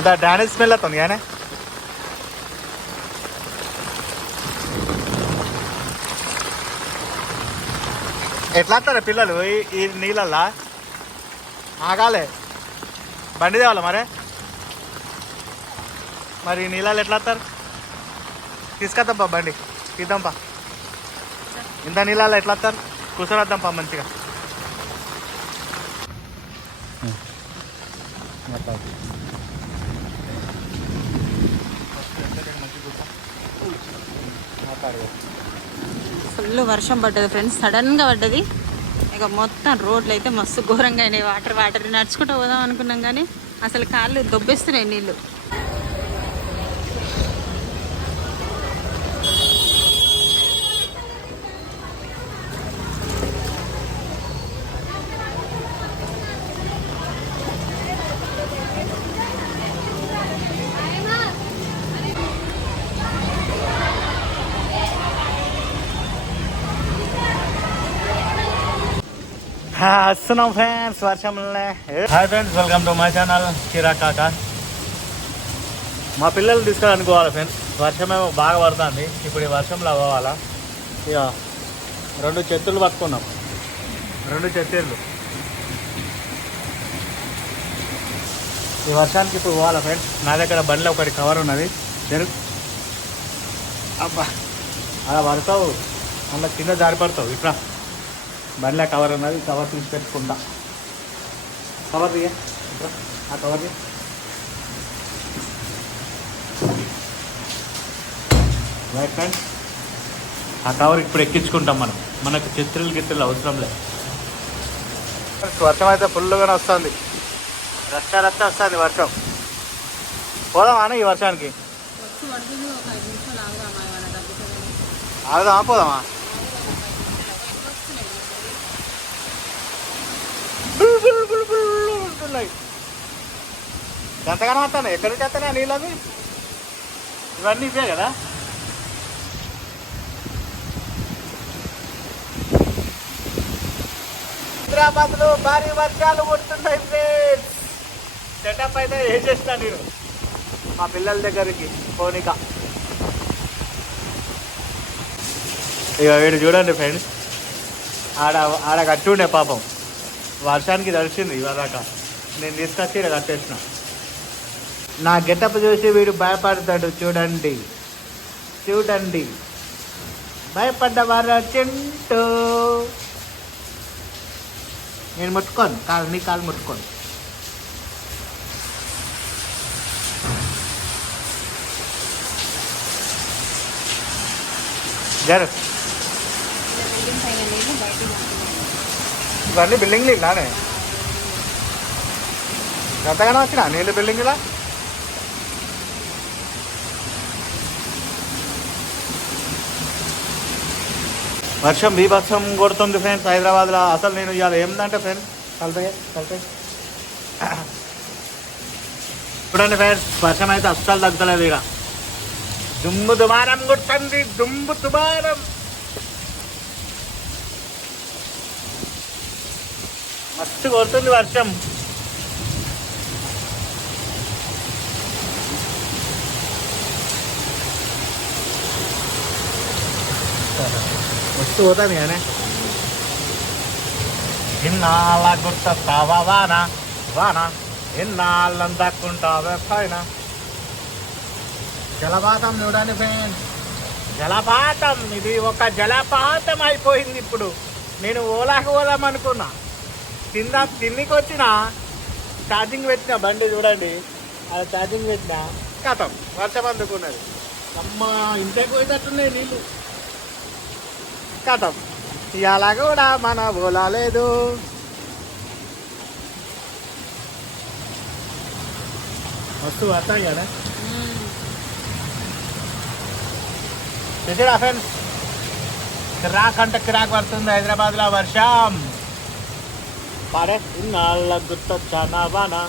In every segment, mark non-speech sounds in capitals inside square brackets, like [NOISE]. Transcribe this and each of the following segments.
అంటే డానేజ్ స్మెల్ వస్తుంది కానీ ఎట్లా వస్తారా పిల్లలు ఈ- ఈ నీళ్ళల్లా ఆగాలే బండి తేవాలా మరే మరి ఈ నీళ్ళల్లో ఎట్లా వస్తారు తీసుకొద్దాంపా బండి తీద్దాంపా ఇంత నీళ్ళల్లో ఎట్లా వస్తారు కూర్చొని మంచిగా ఫుల్ వర్షం పడ్డది ఫ్రెండ్స్. సడన్గా పడ్డది. ఇక మొత్తం రోడ్లు అయితే మస్తు ఘోరంగా అయినాయి. వాటర్ వాటర్ నడుచుకుంటూ పోదాం అనుకున్నాం కానీ అసలు కాళ్ళు దొబ్బేస్తున్నాయి నీళ్ళు వస్తున్నాం friends వర్షంలోనే hi friends welcome to my channel చిరా కాక మా పిల్లలు తీసుకురానికి పోవాలి ఫ్రెండ్స్. వర్షం ఏమో బాగా పడుతుంది. ఇప్పుడు ఈ వర్షంలో పోవాలా? ఇక రెండు చెత్తులు పట్టుకున్నాం. రెండు చెత్తీర్లు. ఈ వర్షానికి ఇప్పుడు పోవాలా ఫ్రెండ్స్? నా దగ్గర బండిలో ఒకటి కవర్ ఉన్నది. జరుగు అబ్బా అలా పడతావు. అలా కింద జారిపడతావు. ఇట్లా. బండిలో కవర్ ఉన్నది కవర్ తీసి పెట్టుకుంటా కవర్ తీయ. ఆ కవర్ రైట్ ఫ్రెండ్స్ ఆ కవర్ ఇప్పుడు ఎక్కించుకుంటాం మనం. మనకు చిత్రలు గిత్రలు అవసరం లేదు వర్షం అయితే ఫుల్గానే వస్తుంది. రచ్చ రచ్చ వస్తుంది వర్షం. పోదామా అన్న ఈ వర్షానికి. ఆగుదామా పోదామా? బుల్ బుల్ బుల్ ఉంటున్నాయి. ఎంతగానో వస్తాను. ఎక్కడి నుంచి వస్తాయి నీళ్ళు అవి? ఇవన్నీ ఇవే కదా? హైదరాబాద్లో భారీ వర్షాలు పడుతున్నాయి ఫ్రెండ్స్ సెటప్ అయితే ఏం చేస్తా నేను? మా పిల్లల దగ్గరికి పోనిక. ఇక వీడు చూడండి ఫ్రెండ్స్ ఆడ ఆడ కట్టుండే పాపం. వర్షానికి తడిచింది ఇవాళ నేను తీసుకొచ్చి ఇక్కడ కట్టేసిన నా గెటప్ చూసి వీడు భయపడతాడు చూడండి. చూడండి. భయపడ్డవారా చింటూ నేను ముట్టుకోను కాలు నీ కాలు ముట్టుకోను. జరు ఇవన్నీ బిల్డింగ్లు ఇలానే ఎంతగానో వచ్చినా నీళ్ళు బిల్డింగ్ ఇలా వర్షం బీభత్సం కొడుతుంది ఫ్రెండ్స్ హైదరాబాద్లో. అసలు నేను ఇవాళ ఏమిందంటే ఫ్రెండ్స్ కలిపే కలిపే చూడండి ఫ్రెండ్స్ వర్షం అయితే అస్సలు తగ్గుతలేదు ఇక. దుమ్ము దుమారం కొడుతుంది దుమ్ము దుమారం మస్తు కొడుతుంది వర్షం. మస్తు పోతుంది కానీ ఇన్నాళ్ళ గుర్తొస్తావా వాన వాన. ఇన్నాళ్ళని దక్కుంటావే పైన జలపాతం చూడండి ఫ్రెండ్స్ జలపాతం ఇది ఒక జలపాతం అయిపోయింది ఇప్పుడు. నేను ఓలాకి పోదాం అనుకున్నా కింద తిన్నికి వచ్చిన ఛార్జింగ్ పెట్టిన బండి చూడండి. అది ఛార్జింగ్ పెట్టిన. కథం. వర్షం అందుకున్నది. అమ్మ ఇంటికి పోయేటట్టున్నాయి నీళ్ళు. కథం. ఇవాళ కూడా మన ఓలా లేదు. మస్తు వస్తాయి కదా? చూసారా ఫ్రెండ్స్ కిరాక్ అంటే కిరాక్ పడుతుంది హైదరాబాద్లో వర్షం. పాడే ఇన్నాళ్ళ గుర్తొచ్చానా వానా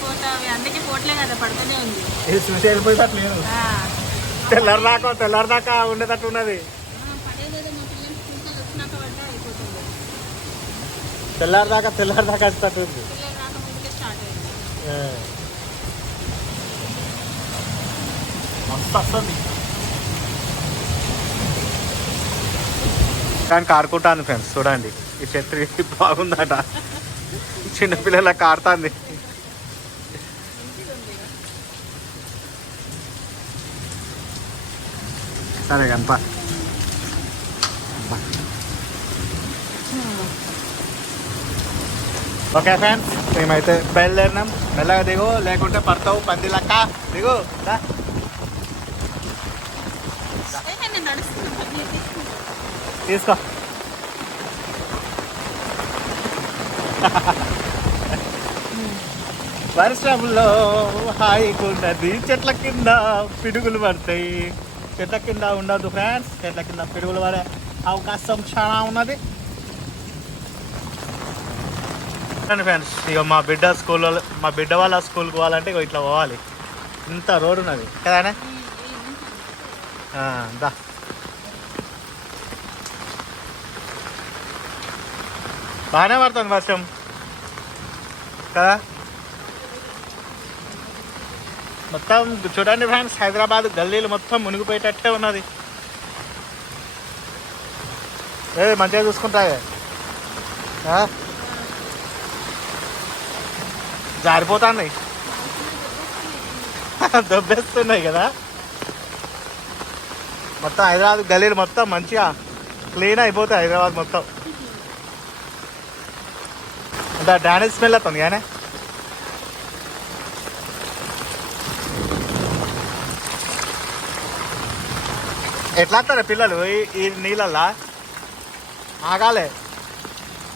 పోతావి అందుకే పోట్లే కదా పడుతూనే ఉంది. ఇది చూసి వెళ్ళిపోయేటట్టు లేదు ఆ, తెల్లారి దాకా తెల్లారి దాకా ఉండేటట్టు ఉన్నది తెల్లారిదాకా తెల్లారిదాకా అయింది. ఆ. మస్తు వస్తుంది. కానీ కారుకుంటాను ఫ్రెండ్స్ చూడండి. ఈ చెట్టు బాగుందట. చిన్నపిల్లల కారుతాంది. సరే కనప ఓకే ఫ్రెండ్స్ మేమైతే బయలుదేరినాం. మెల్లగా దిగు లేకుంటే పడతావు పంది లక్క. దిగు తీసుకో. వర్షంలో హాయిగుండది చెట్ల కింద పిడుగులు పడతాయి. చెట్ల కింద ఉండదు ఫ్రెండ్స్ చెట్ల కింద పిడుగులు పడే అవకాశం చాలా ఉన్నది. ఫ్రెండ్స్ ఇక మా బిడ్డ స్కూల్ మా బిడ్డ వాళ్ళ స్కూల్కి పోవాలంటే ఇక ఇట్లా పోవాలి. ఇంత రోడ్ ఉన్నది. కదానే దా. బాగానే పడుతుంది వర్షం. కదా? మొత్తం చూడండి ఫ్రెండ్స్ హైదరాబాద్ గల్లీలు మొత్తం మునిగిపోయేటట్టే ఉన్నది. ఏ మంచిగా చూసుకుంటా. ఆ? జారిపోతాయి [LAUGHS] దొబ్బేస్తున్నాయి కదా? మొత్తం హైదరాబాద్ గల్లీలు మొత్తం మంచిగా క్లీన్ అయిపోతాయి హైదరాబాద్ మొత్తం. అంటే డాన్స్ స్మెల్ అవుతుంది కానీ ఎట్లా వస్తారు పిల్లలు ఈ ఈ నీళ్ళల్లా ఆగాలే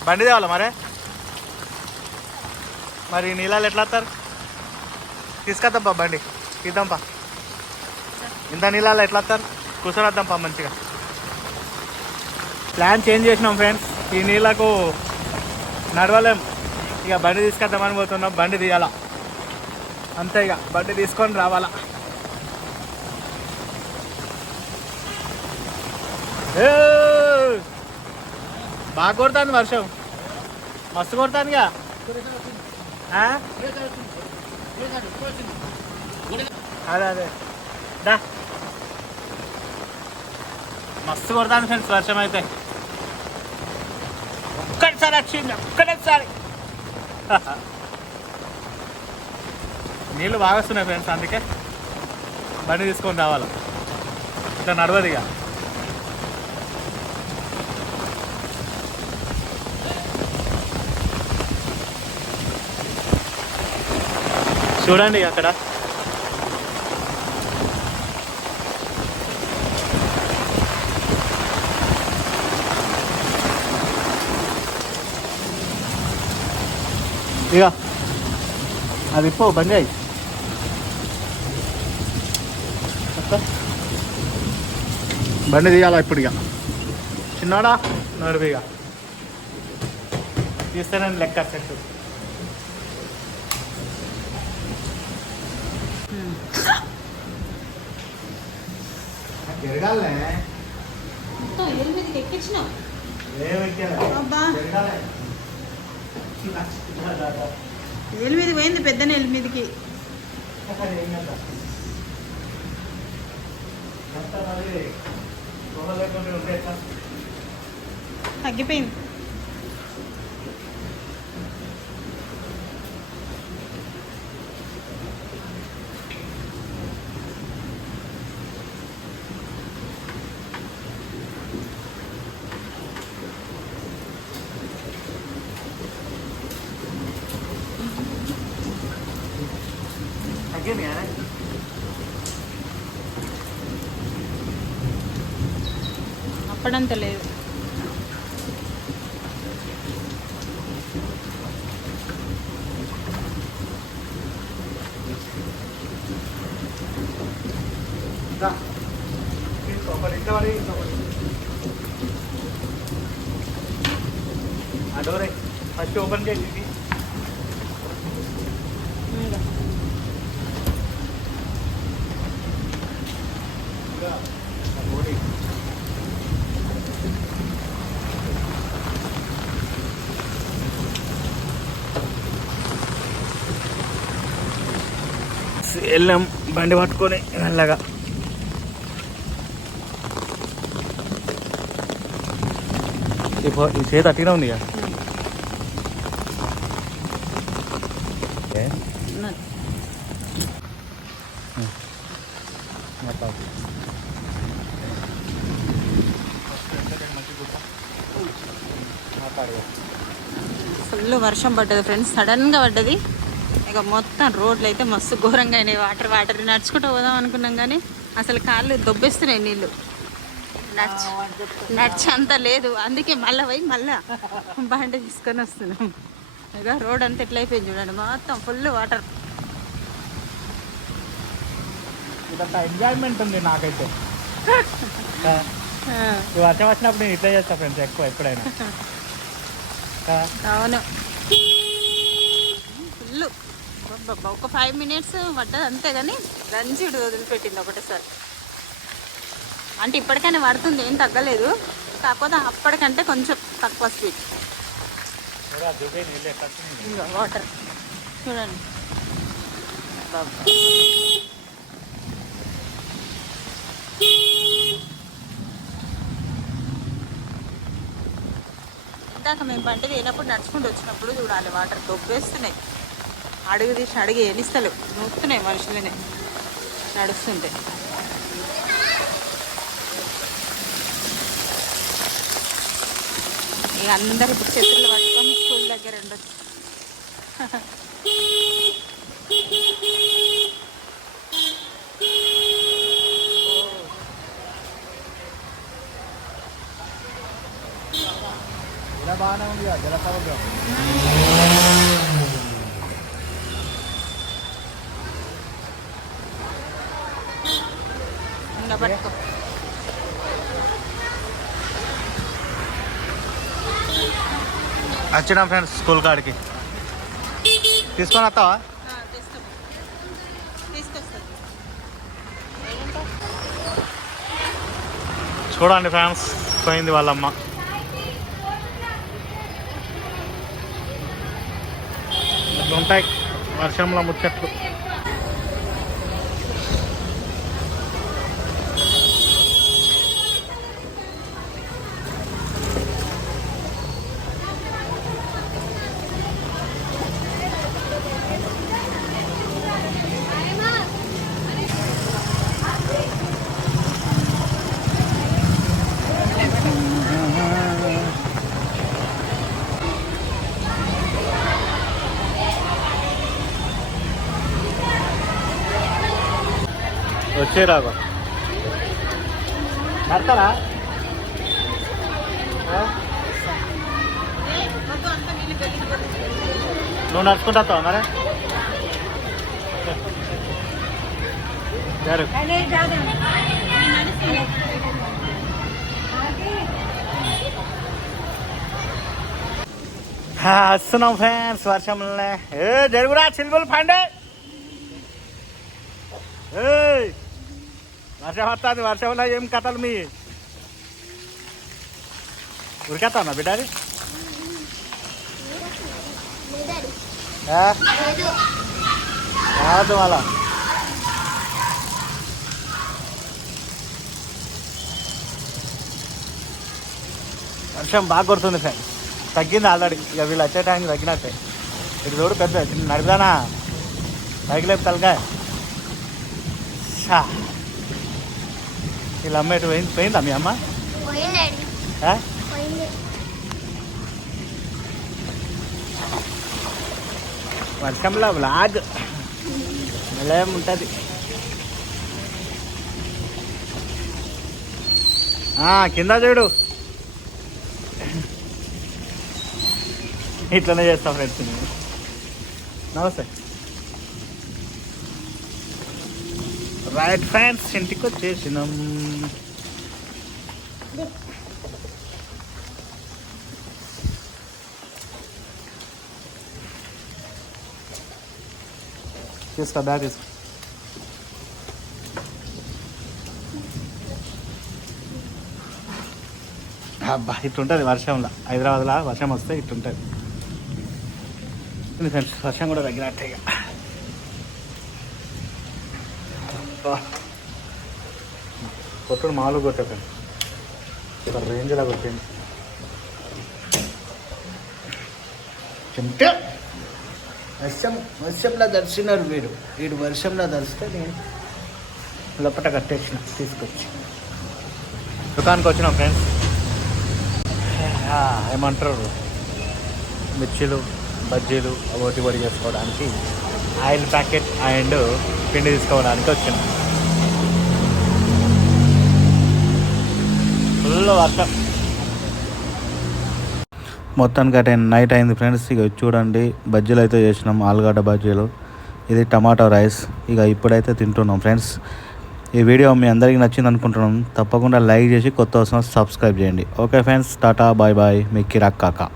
బండి తేవాలా మరే మరి ఈ నీళ్ళల్లో ఎట్లా వస్తారు తీసుకొద్దాంపా బండి ఇద్దాంపా ఇంత నీళ్ళల్లో ఎట్లా వస్తారు కూర్చొని మంచిగా ప్లాన్ చేంజ్ చేసినాం ఫ్రెండ్స్ ఈ నీళ్ళకు నడవలేం ఇక బండి తీసుకొద్దామని పోతున్నాం బండి తీయాలా. అంతే ఇక బండి తీసుకొని రావాలా. బాగా కొడుతుంది వర్షం. మస్తు కొడుతుందిగా అదే అదే. దా. మస్తు కొడతాను ఫ్రెండ్స్ వర్షం అయితే. ఒక్కటిసారి వచ్చింది ఒక్కటేసారి. నీళ్ళు బాగా వస్తున్నాయి ఫ్రెండ్స్ అందుకే. బండి తీసుకొని రావాలి. ఇట్లా నడవదు ఇక. చూడండి అక్కడ. ఇక అది ఇప్పో బంద్ అయ్యి బండి తీయాలా ఇప్పుడు ఇక చిన్నాడా? నడువు ఇక తీస్తేనే లెక్క సెట్ జరగాలే ఎనిమిదికి జరగాలే ఎనిమిది పోయింది పెద్ద ఎనిమిదికి తగ్గిపోయింది. తగ్గింది కదా అప్పుడంత లేదు దా. తీసుకో, ఒకటి ఇంత పడి, ఇంత పడి. ఆ డోరే ఫస్ట్ ఓపెన్ చేసి వెళ్ళాం. బండి పట్టుకొని మెల్లగా. ఈ చేతి అట్టిగా ఉంది కదా. ఫుల్ వర్షం పడ్డది ఫ్రెండ్స్. సడన్గా పడ్డది. ఇక మొత్తం రోడ్లు అయితే మస్తు ఘోరంగా అయినాయి. Water water. నడుచుకుంటూ పోదాం అనుకున్నాం కానీ అసలు కాళ్ళు దొబ్బేస్తున్నాయి నీళ్ళు నడిచి నడిచి అంత లేదు. అందుకే మళ్ళీ పోయి మళ్ళా బండి తీసుకొని వస్తున్నాం. ఇక రోడ్ అంతా ఎట్లా అయిపోయింది చూడండి. మొత్తం ఫుల్ వాటర్. ఎంజాయ్మెంట్ ఉంది నాకైతే. [LAUGHS] వర్షం వచ్చినప్పుడు నేను ఇట్లా చేస్తా ఫ్రెండ్స్ ఎక్కువ ఎప్పుడైనా. అవును. ఫుల్ ఒక ఫైవ్ మినిట్స్ పడ్డది అంతే కానీ రంజుడు వదిలిపెట్టింది ఒకటేసారి. అంటే ఇప్పటికైనా పడుతుంది ఏం తగ్గలేదు. కాకపోతే అప్పటికంటే కొంచెం తక్కువ స్పీడ్ వాటర్ చూడండి. ఇందాక మేము బండి లేనప్పుడు నడుచుకుంటూ వచ్చినప్పుడు చూడాలి వాటర్ దొబ్బేస్తున్నాయి అడుగు తీసి అడిగి ఎలిస్తలు. నూపుతున్నాయి మనుషులనే. నడుస్తుంటే. ఇక అందరు ఇప్పుడు చేతులు పట్టుకొని స్కూల్ దగ్గర ఉండొచ్చు. బాగానే ఉంది కదా పట్టుకో. వచ్చినాం ఫ్రెండ్స్ స్కూల్ కాడికి. తీసుకొని వస్తావా? చూడండి ఫ్రెండ్స్ పోయింది వాళ్ళమ్మ. ఉంటాయి వర్షంలో ముచ్చట్లు. వచ్చే రాబా నడతారా ఆ? నువ్వు నడుచుకుంటా వస్తావా మరి గారు వస్తున్నాం ఫ్యాన్స్ వర్షంలో ఏ జరుగురా చిలుగులు పండే ఏయ్ వర్షం వస్తుంది వర్షంలో ఏం కథలు మీ? ఉరికేస్తావునా బిడ్డ అది? కాదు మళ్ళా వర్షం బాగా కొడుతుంది ఫ్రెండ్. తగ్గింది ఆల్రెడీ. ఇక వీళ్ళు వచ్చే టైంకి తగ్గినట్టే. ఇటు చూడు పెద్ద నడిపిదానా? పైకి లేపు తలకాయ. షా. వీళ్ళ అమ్మ ఎటు పోయింది? పోయిందా మీ అమ్మ? వర్షంలో బ్లాగ్ ఎలా ఉంటుంది. కింద చూడు. ఇట్లనే చేస్తా ఫ్రెండ్స్ నమస్తే. రైట్ ఫ్రెండ్స్ ఇంటికి వచ్చేసినాం. తీసుకో బ్యాగ్ తీసుకో. అబ్బా ఇట్లుంటుంది వర్షంలో. హైదరాబాద్లో వర్షం వస్తే ఇట్లుంటుంది. ఫ్రెండ్స్ వర్షం కూడా తగ్గినట్టే ఇక అబ్బా. కొట్టుడు మామూలు కొట్టకండి. ఒక రేంజ్లా కొట్టండి చెంటే. వర్షం వర్షంలో దర్శినారు వీడు. వీడు వర్షంలో దర్శితే నేను లోపల కట్టేసిన తీసుకొచ్చి. దుకాణానికి వచ్చినాం ఫ్రెండ్స్. ఏమంటారు? మిర్చీలు బజ్జీలు ఒకటి పొడి చేసుకోవడానికి ఆయిల్ ప్యాకెట్ అండ్ పిండి తీసుకోవడానికి వచ్చాను. ఫుల్ వర్షం. మొత్తానికి అటు నైట్ అయింది ఫ్రెండ్స్. ఇక చూడండి బజ్జీలు అయితే చేసినాం ఆలుగడ్డ బజ్జీలు. ఇది టమాటో రైస్. ఇక ఇప్పుడైతే తింటున్నాం ఫ్రెండ్స్. ఈ వీడియో మీ అందరికీ నచ్చింది అనుకుంటున్నాం. తప్పకుండా లైక్ చేసి కొత్త వస్తున్న సబ్స్క్రైబ్ చేయండి. Okay friends tata bye bye. మీ కిరాక్ కాకా.